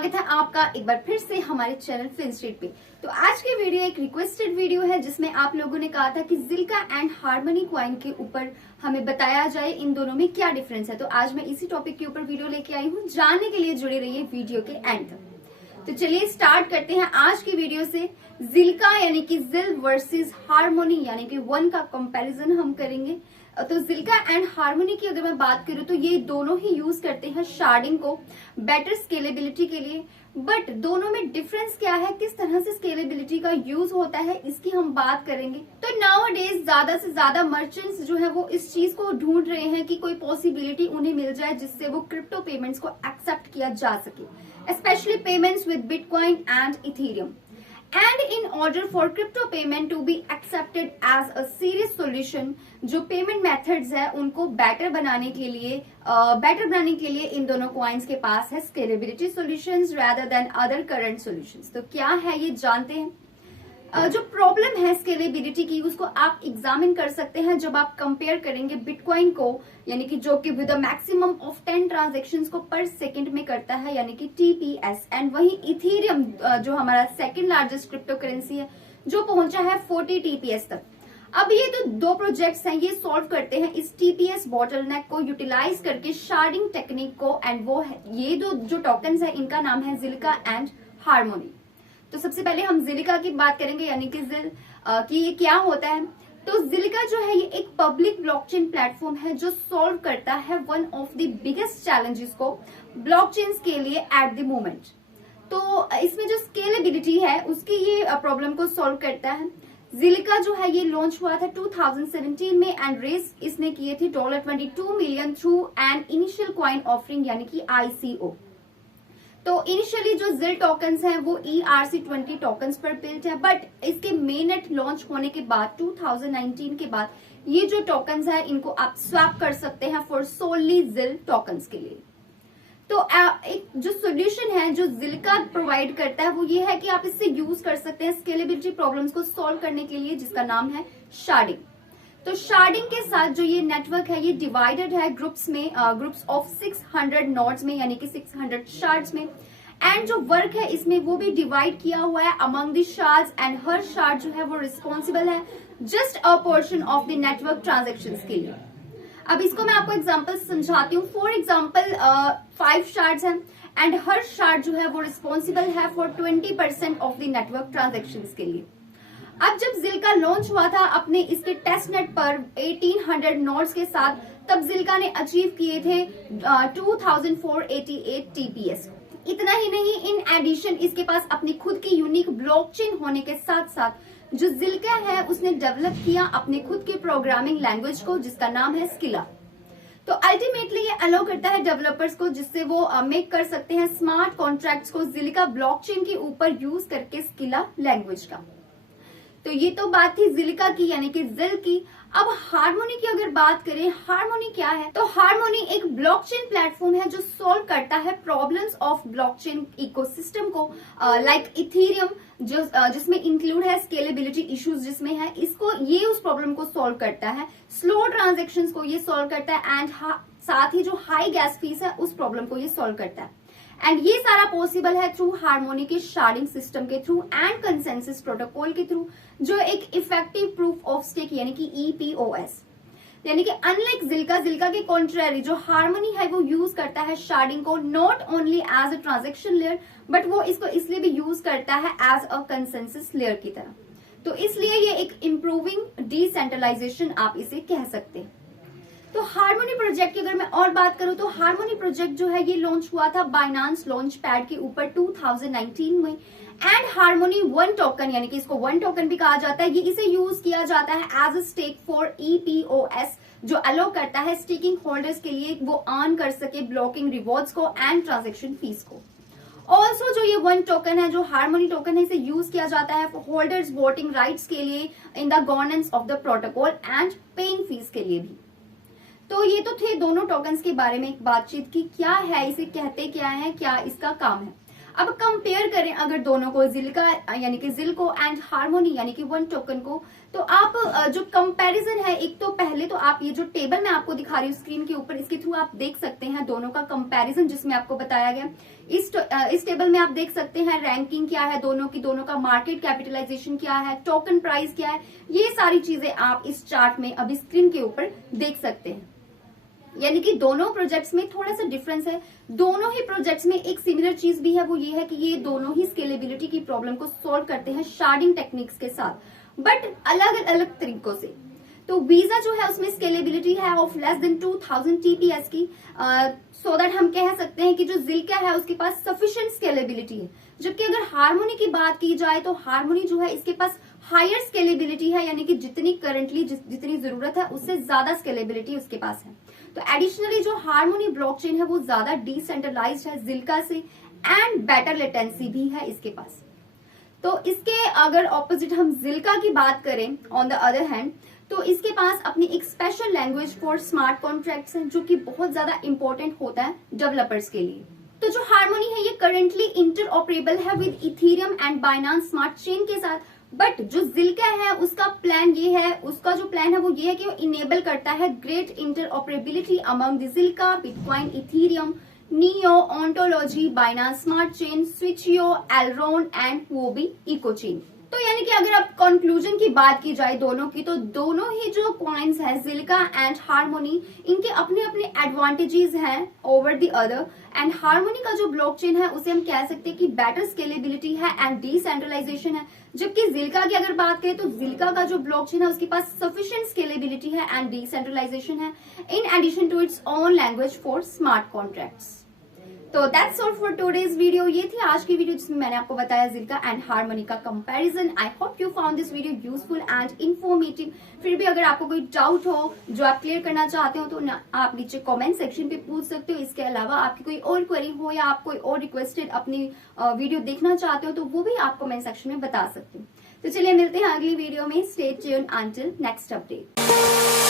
स्वागत है आपका एक बार फिर से हमारे चैनल फिनस्ट्रीट पे। तो आज की वीडियो एक रिक्वेस्टेड वीडियो है जिसमें आप लोगों ने कहा था कि जिल्का एंड हार्मनी कॉइन के ऊपर हमें बताया जाए इन दोनों में क्या डिफरेंस है। तो आज मैं इसी टॉपिक के ऊपर वीडियो लेके आई हूँ, जानने के लिए जुड़े रहिए वीडियो के एंड तक। तो चलिए स्टार्ट करते हैं आज की वीडियो से। जिल्का यानी कि जिल वर्सेस हार्मोनी यानी कि वन का कंपैरिजन हम करेंगे। तो जिल्का एंड हार्मोनी की अगर मैं बात करूं तो ये दोनों ही यूज करते हैं शार्डिंग को बेटर स्केलेबिलिटी के लिए, बट दोनों में डिफरेंस क्या है, किस तरह से स्केलेबिलिटी का यूज होता है, इसकी हम बात करेंगे। तो नाउ डेज ज्यादा से ज्यादा मर्चेंट्स जो है वो इस चीज को ढूंढ रहे हैं कि कोई पॉसिबिलिटी उन्हें मिल जाए जिससे वो क्रिप्टो पेमेंट्स को एक्सेप्ट किया जा सके, specially payments with bitcoin and Ethereum. And in order for crypto payment to be accepted as a serious solution, जो पेमेंट मेथड्स है उनको बेटर बनाने के लिए इन दोनों कॉइन्स के पास है scalability solutions rather than other current solutions. तो क्या है ये जानते हैं। जो प्रॉब्लम है स्केलेबिलिटी की उसको आप एग्जामिन कर सकते हैं जब आप कंपेयर करेंगे बिटकॉइन को, यानी कि जो कि विद मैक्सिमम ऑफ 10 ट्रांजैक्शंस को पर सेकंड में करता है यानी कि टीपीएस, एंड वही इथेरियम जो हमारा सेकंड लार्जेस्ट क्रिप्टो करेंसी है जो पहुंचा है 40 टीपीएस तक। अब ये तो दो प्रोजेक्ट्स हैं, ये सॉल्व करते हैं इस टीपीएस बॉटलनेक को यूटिलाइज करके शार्डिंग टेक्निक को, एंड वो है ये दो जो टोकन्स है इनका नाम है जिल्का एंड हार्मोनी। तो सबसे पहले हम जिल्का की बात करेंगे यानी कि जिल कि ये क्या होता है। तो जिल्का जो है ये एक पब्लिक ब्लॉकचेन प्लेटफॉर्म है जो सॉल्व करता है one of the biggest challenges को ब्लॉकचेन्स के लिए एट द मोमेंट। तो इसमें जो स्केलेबिलिटी है उसकी ये प्रॉब्लम को सॉल्व करता है। जिल्का जो है ये लॉन्च हुआ था 2017 में एंड रेस इसने किए थे $22 million through an initial coin offering यानी कि ICO। तो इनिशियली जो जिल टोकन्स हैं वो ERC20 टोकन्स पर बिल्ट है, बट इसके मेननेट लॉन्च होने के बाद 2019 के बाद ये जो टोकन्स है इनको आप स्वैप कर सकते हैं फॉर सोनली जिल टोकन्स के लिए। तो एक जो सोल्यूशन है जो जिल्का प्रोवाइड करता है वो ये है कि आप इससे यूज कर सकते हैं स्केलेबिलिटी प्रॉब्लम्स को सॉल्व करने के लिए, जिसका नाम है शार्डिंग। तो शार्डिंग के साथ जो ये नेटवर्क है ये डिवाइडेड है ग्रुप्स में, ग्रुप्स ऑफ 600 नोड्स में यानी कि 600 शार्ड्स में, एंड जो वर्क है इसमें वो भी डिवाइड किया हुआ है among the shards, and her shard जो है वो रिस्पॉन्सिबल है just a portion of the network transactions के लिए। अब इसको मैं आपको एग्जांपल समझाती हूँ। फॉर एग्जांपल 5 शार्ड्स हैं एंड हर शार्ड जो है वो रिस्पॉन्सिबल है for 20% of the network transactions के लिए। अब जब जिल्का लॉन्च हुआ था अपने इसके टेस्ट नेट पर 1800 नोड्स के साथ, तब जिल्का ने अचीव किए थे 2488 टीपीएस। इतना ही नहीं, इन एडिशन इसके पास अपनी खुद की यूनिक ब्लॉकचेन होने के साथ साथ जो जिल्का है उसने डेवलप किया अपने खुद की प्रोग्रामिंग लैंग्वेज को जिसका नाम है स्किला। तो अल्टीमेटली ये अलाउ करता है डेवलपर्स को जिससे वो मेक कर सकते हैं स्मार्ट कॉन्ट्रैक्ट्स को जिल्का ब्लॉकचेन के ऊपर यूज करके स्किला लैंग्वेज का। तो ये तो बात थी जिल्का की यानी कि जिल की। अब हार्मोनी की अगर बात करें, हार्मोनी क्या है, तो हार्मोनी एक ब्लॉकचेन प्लेटफॉर्म है जो सॉल्व करता है प्रॉब्लम्स ऑफ ब्लॉकचेन इकोसिस्टम को, लाइक इथेरियम जिसमें इंक्लूड है स्केलेबिलिटी इश्यूज जिसमें है, इसको ये उस प्रॉब्लम को सॉल्व करता है, स्लो ट्रांजेक्शंस को ये सॉल्व करता है, एंड साथ ही जो हाई गैस फीस है उस प्रॉब्लम को ये सॉल्व करता है। एंड ये सारा पॉसिबल है थ्रू हार्मोनी के शार्डिंग सिस्टम के थ्रू एंड कंसेंसस प्रोटोकॉल के थ्रू, जो एक इफेक्टिव प्रूफ ऑफ स्टेक यानी कि EPOS, यानी कि अनलाइक जिल्का के कॉन्ट्रेरी जो हार्मोनी है वो यूज करता है शार्डिंग को not only as a transaction layer, but वो इसको इसलिए भी यूज करता है एज अ कंसेंसस लेयर की तरह। तो इसलिए ये एक इम्प्रूविंग डिसेंट्रलाइजेशन आप इसे कह सकते हैं। तो हार्मोनी प्रोजेक्ट की अगर मैं और बात करूं तो हार्मोनी प्रोजेक्ट जो है ये लॉन्च हुआ था बाइनांस लॉन्च पैड के ऊपर 2019 में, एंड हार्मोनी वन टोकन यानी कि इसको वन टोकन भी कहा जाता है, ये इसे यूज किया जाता है as a stake for EPOS, जो अलाउ करता है स्टेकिंग होल्डर्स के लिए वो अर्न कर सके ब्लॉकिंग रिवॉर्ड्स को एंड ट्रांजेक्शन फीस को। ऑल्सो जो ये वन टोकन है जो हार्मोनी टोकन है इसे यूज किया जाता है होल्डर्स वोटिंग राइट्स के लिए in the governance of the protocol and paying fees के लिए भी। तो ये तो थे दोनों टोकन्स के बारे में एक बातचीत की, क्या है इसे कहते क्या है, क्या इसका काम है। अब कंपेयर करें अगर दोनों को, जिल्का यानी कि जिल्को एंड हार्मोनी यानी कि वन टोकन को, तो आप जो कंपैरिजन है, एक तो पहले तो आप ये जो टेबल मैं आपको दिखा रही हूँ स्क्रीन के ऊपर, इसके थ्रू आप देख सकते हैं दोनों का कंपैरिजन जिसमें आपको बताया गया। इस टेबल में आप देख सकते हैं रैंकिंग क्या है दोनों की, दोनों का मार्केट कैपिटलाइजेशन क्या है, टोकन प्राइस क्या है, ये सारी चीजें आप इस चार्ट में अभी स्क्रीन के ऊपर देख सकते हैं। यानी कि दोनों प्रोजेक्ट्स में थोड़ा सा डिफरेंस है। दोनों ही प्रोजेक्ट्स में एक सिमिलर चीज भी है, वो ये है कि ये दोनों ही स्केलेबिलिटी की प्रॉब्लम को सॉल्व करते हैं शार्डिंग टेक्निक्स के साथ, बट अलग अलग तरीकों से। तो वीजा जो है उसमें स्केलेबिलिटी है ऑफ लेस देन 2000 TPS की, सो दैट हम कह सकते हैं कि जो जिल्का है उसके पास सफिशिएंट स्केलेबिलिटी है। जबकि अगर हार्मोनी की बात की जाए तो हार्मोनी जो है इसके पास हायर स्केलेबिलिटी है, यानी कि जितनी करंटली जितनी जरूरत है उससे ज्यादा स्केलेबिलिटी उसके पास है। तो एडिशनली जो हार्मोनी ब्लॉकचेन है वो ज्यादा डिसेंट्रलाइज्ड है जिल्का से, एंड बेटर लेटेंसी भी है इसके पास। तो इसके अगर ऑपोजिट हम जिल्का की बात करें ऑन द अदर हैंड, तो इसके पास अपनी एक special language for smart contracts है, जो कि बहुत ज्यादा इंपॉर्टेंट होता है डेवलपर्स के लिए। तो जो हार्मोनी है ये करंटली इंटरऑपरेबल है with Ethereum and Binance smart chain के साथ, बट जो जिल्का है उसका प्लान ये है, उसका जो प्लान है वो ये है कि वो इनेबल करता है great interoperability among the Zilliqa, Bitcoin, Ethereum, NEO, Ontology, Binance smart chain, Switcheo, Elrond and वो भी इको चेन। तो यानी कि अगर आप कंक्लूजन की बात की जाए दोनों की, तो दोनों ही जो कॉइन्स है जिल्का एंड हार्मोनी, इनके अपने अपने एडवांटेजेस हैं over the other. And Harmony का जो ब्लॉकचेन है उसे हम कह सकते हैं कि बेटर स्केलेबिलिटी है एंड डिसेंट्रलाइजेशन है, जबकि जिल्का की अगर बात करें तो जिल्का का जो ब्लॉकचेन है उसके पास सफिशिएंट स्केलेबिलिटी है एंड डिसेंट्रलाइजेशन है, in addition to its own language for smart contracts. तो that's all for today's video. ये थी आज की वीडियो जिसमें मैंने आपको बताया जिल्का एंड हार्मोनी का comparison. I hope you found this video useful and informative. फिर भी अगर आपको कोई डाउट हो जो आप क्लियर करना चाहते हो तो आप नीचे कमेंट सेक्शन पे पूछ सकते हो। इसके अलावा आपकी कोई और क्वेरी हो या आप कोई और रिक्वेस्टेड अपनी वीडियो देखना चाहते हो तो वो भी आप कमेंट सेक्शन में बता सकते हो। तो चलिए मिलते हैं अगली वीडियो में। Stay tuned until next update.